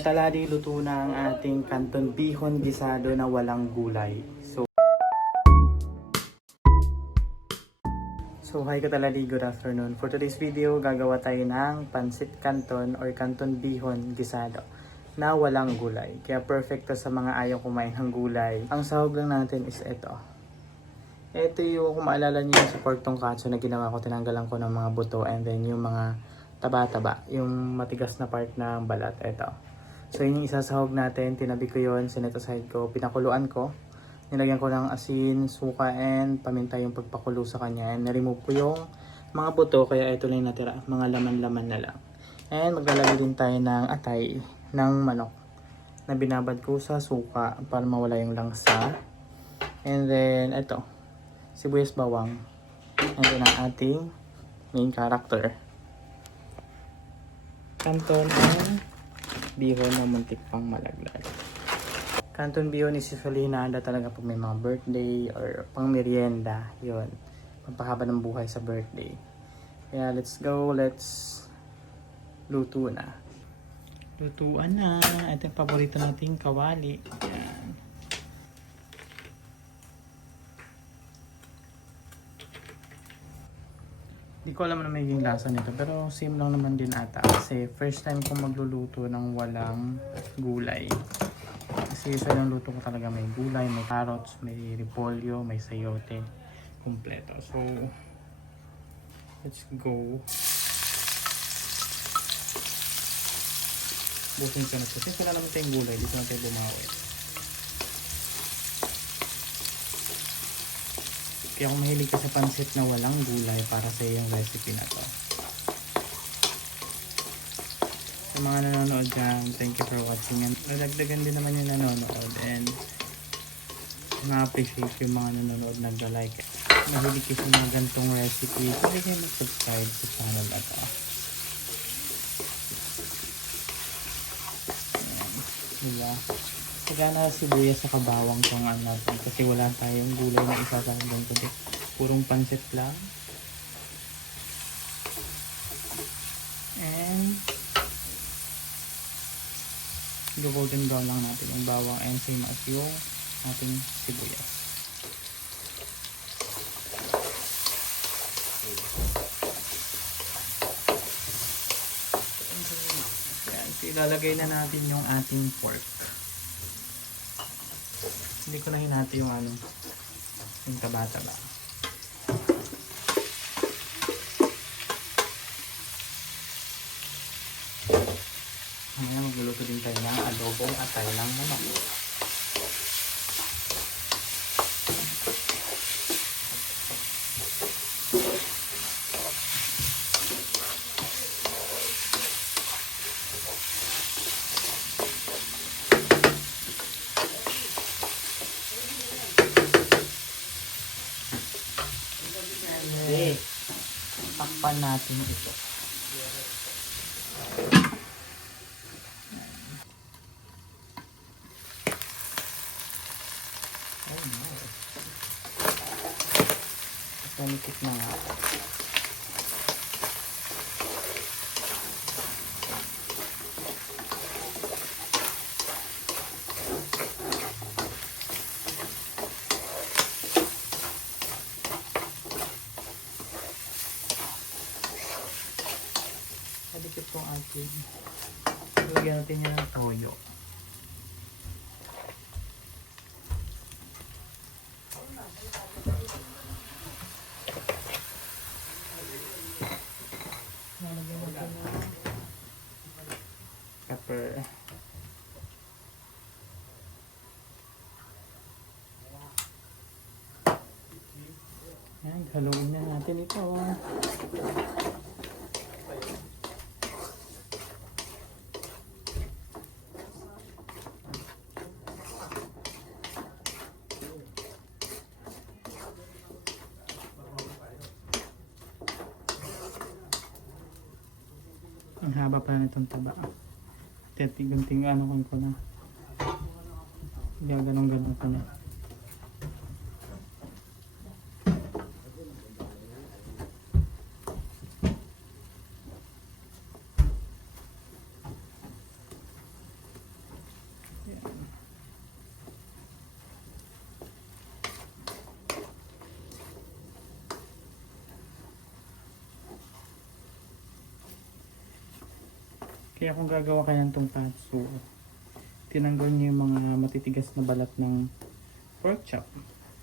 Taladi luto na ang ating canton bihon gisado na walang gulay. So hi kataladi, good afternoon. For today's video, gagawa tayo ng pansit canton or canton bihon gisado na walang gulay. Kaya perfect to sa mga ayaw kumain ng gulay. Ang sahog lang natin is ito. Ito yung, kung maalala niyo yung sa pork tonkatsu na ginawa ko, tinanggalan ko ng mga buto and then yung mga taba-taba, yung matigas na part ng balat, ito. So yun yung isasahog natin, tinabi ko yun, sinet aside ko, pinakuluan ko. Nilagyan ko ng asin, suka, and paminta yung pagpakulo sa kanya. And na-remove ko yung mga buto, kaya ito lang yung natira, mga laman-laman na lang. And maglalagay din tayo ng atay ng manok na binabad ko sa suka para mawala yung langsa. And then ito, sibuyas bawang. And then ang ating main character. Canton ang bihon na muntik pang malaglag. Canton bihon is usually hinaanda talaga pag may mga birthday or pang merienda. Yun. Pampahaba ng buhay sa birthday. Kaya let's go. Let's luto na. Lutuan na. Ito yung paborito nating kawali. Yan. Di ko alam na magiging lasa nito, pero same lang naman din ata. Kasi first time kong magluluto ng walang gulay. Kasi sa yung luto ko talaga may gulay, may carrots, may repolyo, may sayote, kompleto. So, let's go. Bukin ko na ito. Since wala naman tayong gulay, dito na tayo bumawi. Kaya kung mahilig ka sa pansit na walang gulay, para sa yung recipe na to. Sa mga nanonood dyan, thank you for watching. And nadagdagan din naman yung nanonood. And na-appreciate yung mga nanonood nagda-like. Mahilig kayo sa mga gantong recipe, pwede kayo mag-subscribe sa channel na to. Ayan, diba? Sagana sibuyas sa kabawang pang natin kasi wala tayong gulay na isasahog doon kundi purong pansit lang. And golden brown lang natin yung bawang and same as yung ating sibuyas. Yan, so ilalagay na natin yung ating pork. Hindi ko na hinati yung yung taba-taba. Ngayon magluluto din tayo ng adobong atay ng manok. Takpan natin ito. Oh no. Tumikit na nga. Dikit pong ating lagyan natin yung toyo. Lalagyan natin ng pepper. Yan, haluin na natin ito. Ang haba pa nitong taba. Tigunting ano ko na. Gaganong-ganon ko na. Kaya kung gagawa kayo ng tonkatsu, tinanggal niyo yung mga matitigas na balat ng pork chop.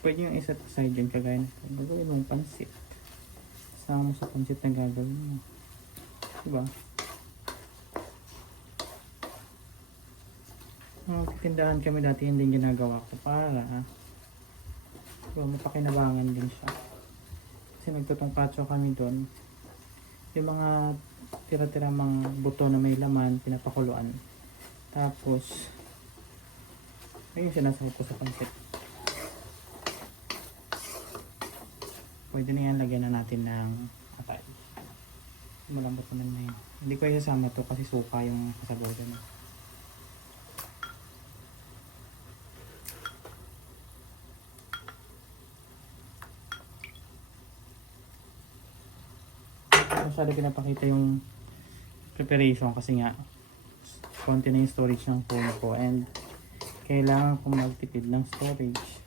Pwede yung isa aside dyan kagaya na ito. Gagawin mong pansit. Sama mo sa pansit na gagawin mo. Diba? Tindahan kami dati hindi ginagawa ko para diba, mapakinabangan din siya. Kasi nagtutungkatso kami doon. Yung mga tira-tira mga buto na may laman, pinapakuluan. Tapos, ayun yung sinasahog ko sa pansit. Pwede na yan, lagyan na natin ng atay. Malambot naman na yun. Hindi ko isasama to kasi suka yung kasabaw dyan. Masyado pinapakita yung preparation kasi nga konti na yung storage ng phone ko and kailangan kong magtipid ng storage.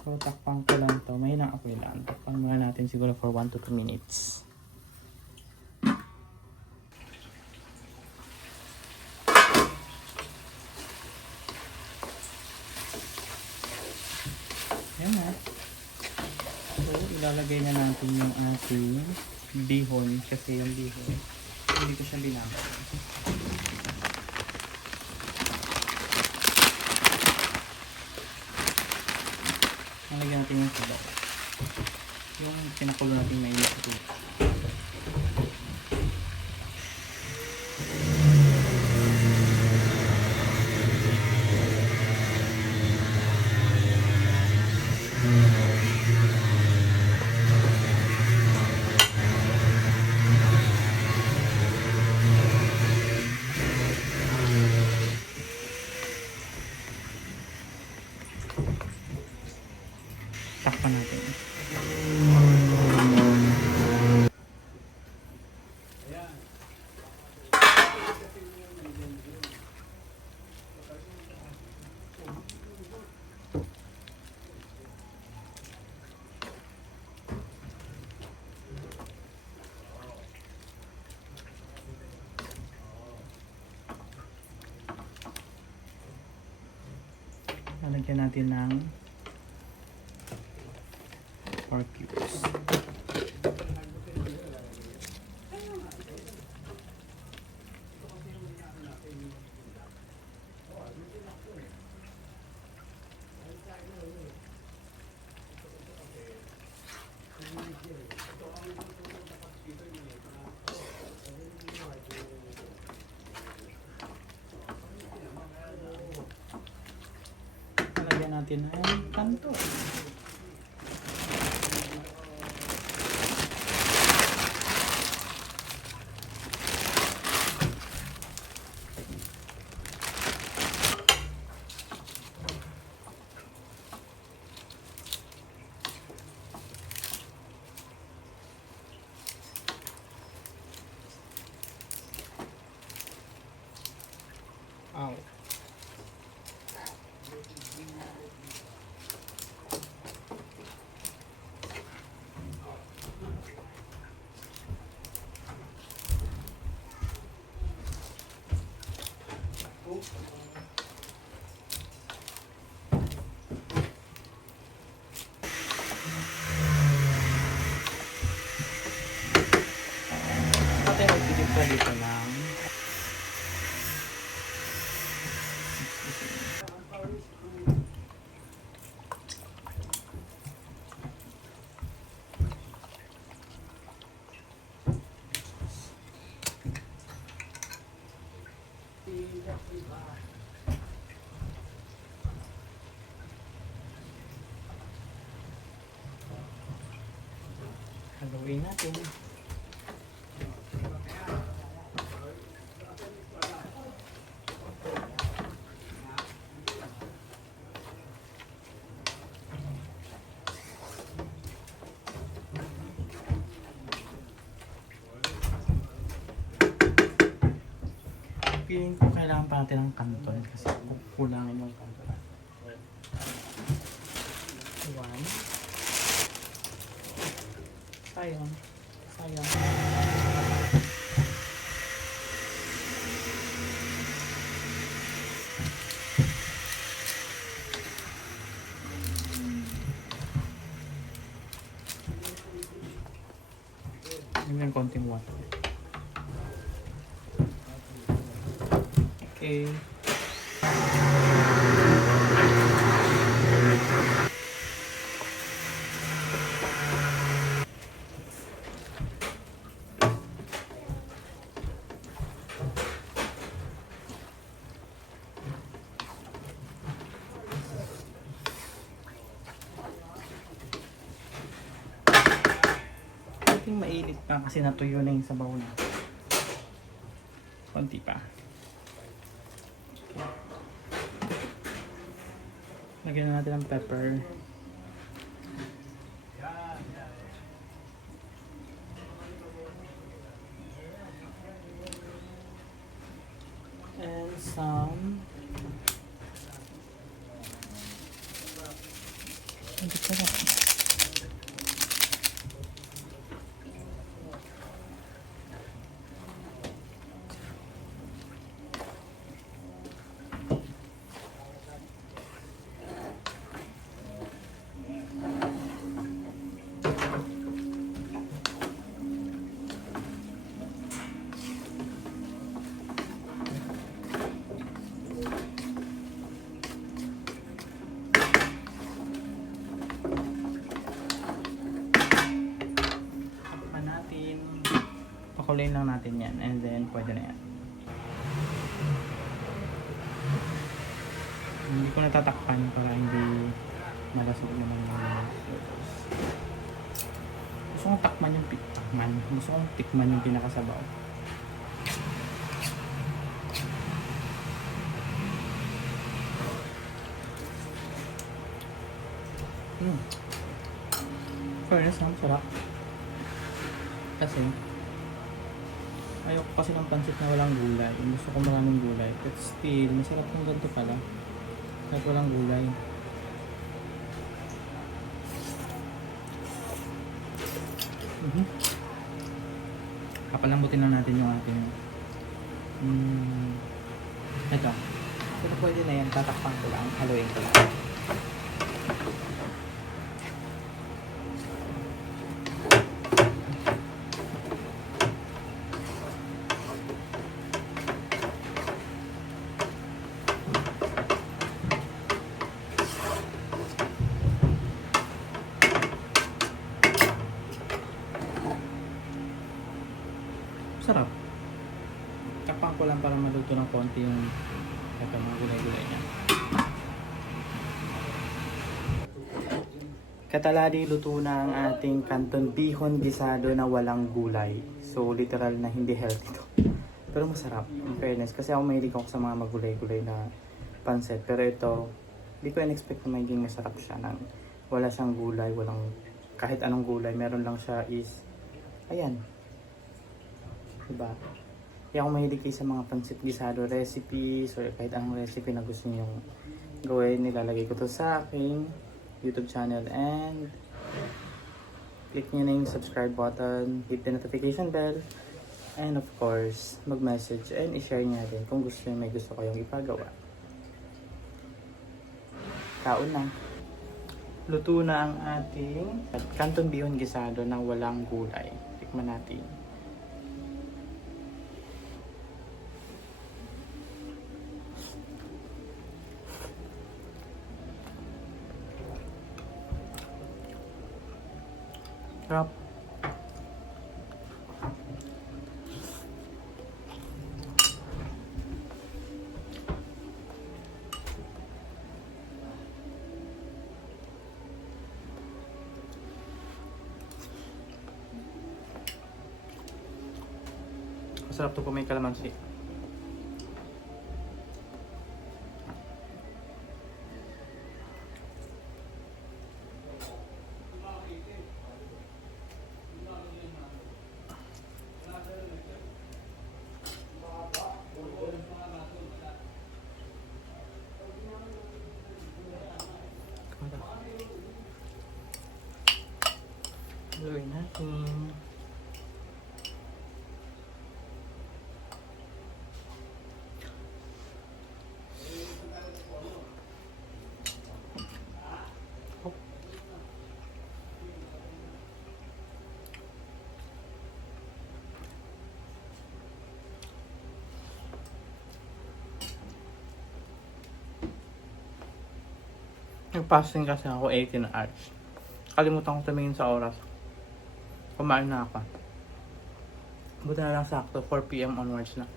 So, takpan ko lang to. Mahinang apoy lang. Takpan muna natin siguro for 1 to 2 minutes. Ayan na. So, ilalagay na natin yung ating bihon. Kasi yung bihon, hindi ko siya binabay. Lagyan natin yung sabaw. Yung pinakulo natin na ilang ito. Takpan natin. Lalagyan natin ng pork cubes. Lalagyan natin ng kanto. Ow. Natin magpilip pa dito lang. Haluin natin. Feeling ko kailangan pa natin ng kanton kasi kukulangin yung kanton. 1. Sayang. Lagyan konting water. Okay. Konting mainit pa kasi natuyo na yung sabaw na. Konti pa. Okay. Lagyan na natin ng pepper. And some pakulayin lang natin yan and then pwede na yan. Hindi ko natatakpan para hindi malasog naman yung noodles. Gusto kong takman yung tikman. Gusto kong tikman yung pinakasabaw. Fairness, ang sarap. Kasi ayoko kasi ng pansit na walang gulay. Gusto ko maraming gulay. But still, masarap yung ganito pala. Kahit walang gulay. Kapalambutin lang natin yung ating ito. Pero pwede na yan. Tatakpan ko lang. Haluin ko lang. Sarap. Tapang ko lang para maluto ng konti yung mga gulay-gulay niya. Kataladi, luto na ang ating canton bihon gisado na walang gulay. So literal na hindi healthy to. Pero masarap, in fairness. Kasi ako mahilig ako sa mga magulay-gulay na pansit. Pero ito, hindi ko in-expect na magiging masarap siya. Nang wala siyang gulay, walang kahit anong gulay. Meron lang siya is, ayan. Diba? Kaya ako mahilig kayo sa mga pansit gisado recipes or kahit anong recipe na gusto niyo gawin, nilalagay ko to sa aking YouTube channel and click nyo na yung subscribe button, hit the notification bell, and of course, mag-message and i-share nyo din kung gusto nyo may gusto kayong ipagawa. Kaon na. Luto na ang ating canton bihon gisado na walang gulay. Tikman natin. Sarap. Masarap to kung may kalamansi. Haluin natin. Nag-fasting kasi ako 18 hours. Kalimutan ko tumingin sa oras. Kumain na ako. Buti na lang sakto, 4 PM onwards na.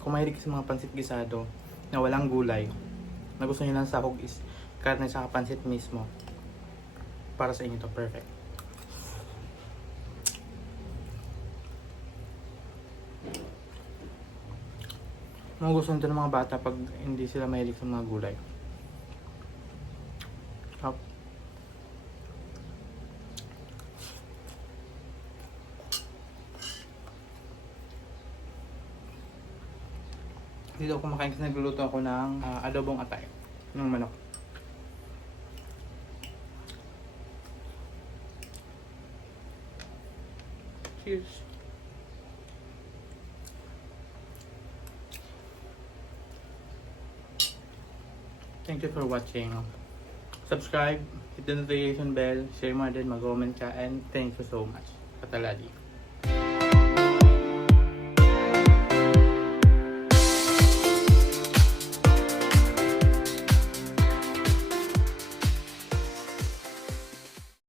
Kung mahilig sa mga pansit gisado na walang gulay, na gusto nyo lang sahog is karne sa pansit mismo, para sa inyo to, perfect. Mga gusto nito ng mga bata pag hindi sila mahilig sa mga gulay. Sarap. Dito ako kumakain kasi nagluluto ako ng adobong atay ng manok. Cheers! Thank you for watching. Subscribe, hit the notification bell, share mo din, mag-comment ka, and thank you so much. Katalali.